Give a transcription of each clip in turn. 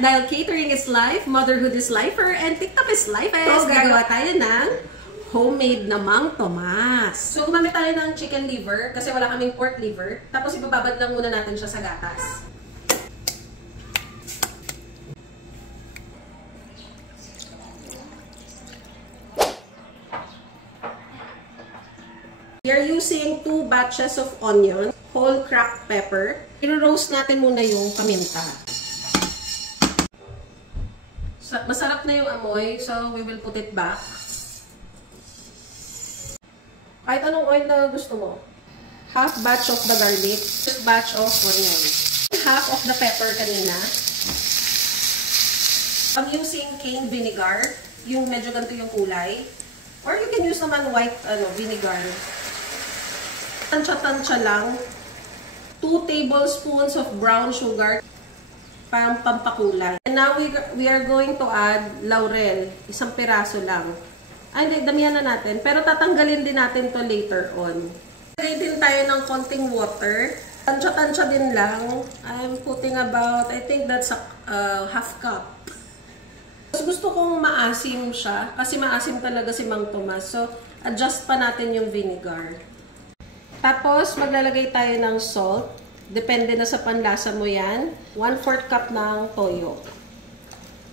At dahil catering is life, motherhood is lifer, and TikTok is life, so gagawa tayo ng homemade na Mang Tomas. So, gumamit tayo ng chicken liver kasi wala kaming pork liver. Tapos, ibababad lang muna natin siya sa gatas. We are using 2 batches of onion, whole cracked pepper. I-roast natin muna yung paminta. Masarap na yung amoy, so we will put it back. Kahit anong oil na gusto mo. Half batch of the garlic, half batch of onion. Half of the pepper kanina. I'm using cane vinegar, yung medyo ganito yung kulay. Or you can use naman white vinegar. Tansya-tansya lang. 2 tablespoons of brown sugar, parang pampakulay. And now we are going to add laurel, 1 piraso lang. Ay, hindi, damihan na natin. Pero tatanggalin din natin to later on. Lagay din tayo ng konting water. Tansya-tansya din lang. I'm putting about, I think that's a half cup. Mas gusto kong maasim siya, kasi maasim talaga si Mang Tomas. So, adjust pa natin yung vinegar. Tapos, maglalagay tayo ng salt. Depende na sa panlasa mo yan. 1/4 cup ng toyo.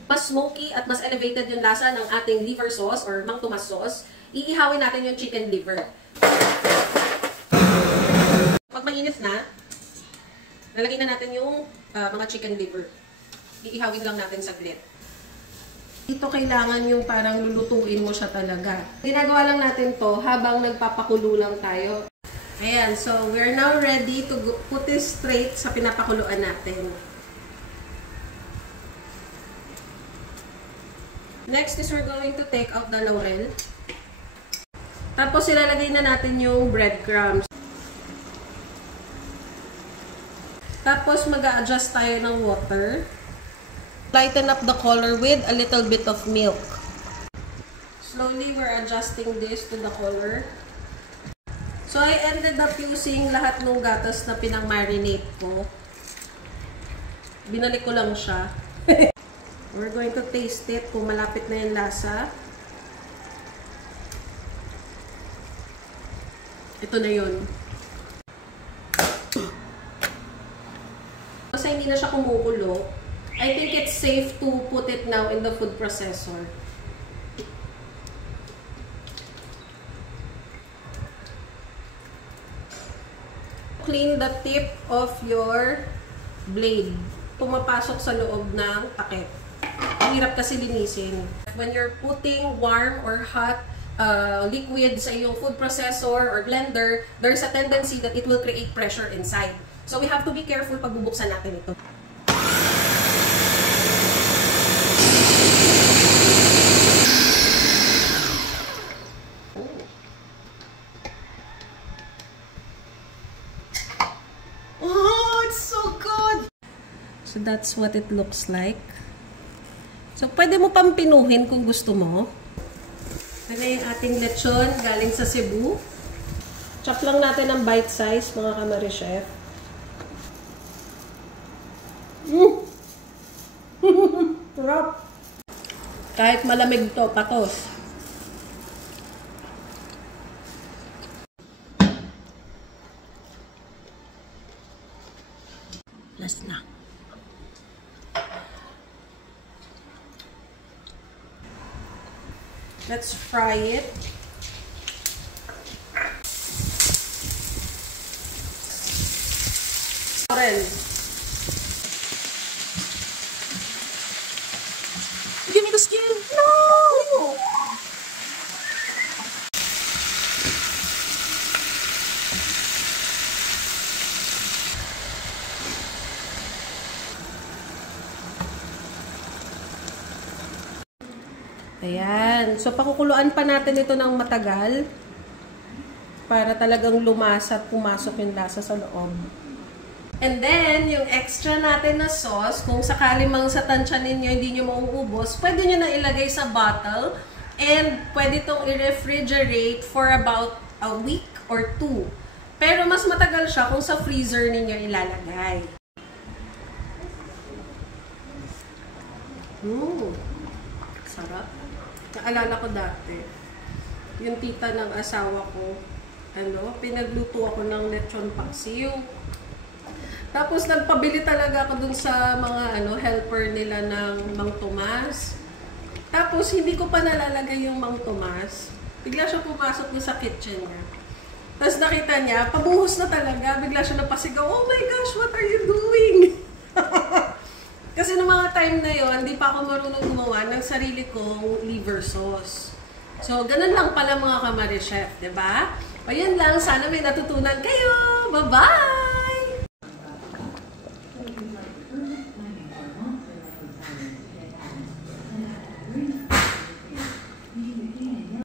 Mas smoky at mas elevated yung lasa ng ating liver sauce or Mang Tomas sauce. Iihawin natin yung chicken liver. Pag mainit na, lalagay na natin yung mga chicken liver. Iihawin lang natin saglit. Dito kailangan yung parang lulutuin mo siya talaga. Ginagawa lang natin to habang nagpapakulo lang tayo. Ayan, so we're now ready to put this straight sa pinapakuluan natin. Next is we're going to take out the laurel. Tapos ilalagay na natin yung breadcrumbs. Tapos mag-a-adjust tayo ng water. Lighten up the color with a little bit of milk. Slowly we're adjusting this to the color. So, I ended up using lahat ng gatas na pinang-marinate ko. Binalik ko lang siya. We're going to taste it kung malapit na yung lasa. Ito na yun. Kasi hindi na siya kumukulo, I think it's safe to put it now in the food processor. Clean the tip of your blade. Pumapasok sa loob ng takip. Ang hirap kasi linisin. When you're putting warm or hot liquid sa iyong food processor or blender, there's a tendency that it will create pressure inside. So we have to be careful pag bubuksan natin ito. So, that's what it looks like. So, pwede mo pang pinuhin kung gusto mo. Ito yung ating lechon galing sa Cebu. Chop lang natin ng bite size, mga kamari-chef. Sarap! Kahit malamig to, patos. Last na. Let's fry it. Laurel. Give me the skin. No! Ayan. So, pakukuluan pa natin ito ng matagal para talagang lumasa at pumasok yung lasa sa loob. And then, yung extra natin na sauce, kung sakali mang sa tansya ninyo hindi nyo mauubos, pwede nyo na ilagay sa bottle and pwede itong i-refrigerate for about a week or 2. Pero mas matagal siya kung sa freezer ninyo ilalagay. Sarap. Naalala ko dati, yung tita ng asawa ko, pinagluto ako ng lechon paksiw. Tapos nagpabili talaga ako dun sa mga helper nila ng Mang Tomas. Tapos hindi ko pa nalalagay yung Mang Tomas. Bigla siya pumasok sa kitchen niya. Tapos nakita niya, pabuhos na talaga. Bigla siya napasigaw, "Oh my gosh, what are you doing?" Kasi noong mga time na yon, hindi pa ako marunong gumawa ng sarili kong liver sauce. So, ganun lang pala mga kamari chef, 'di ba? O yan lang, sana may natutunan kayo. Bye-bye!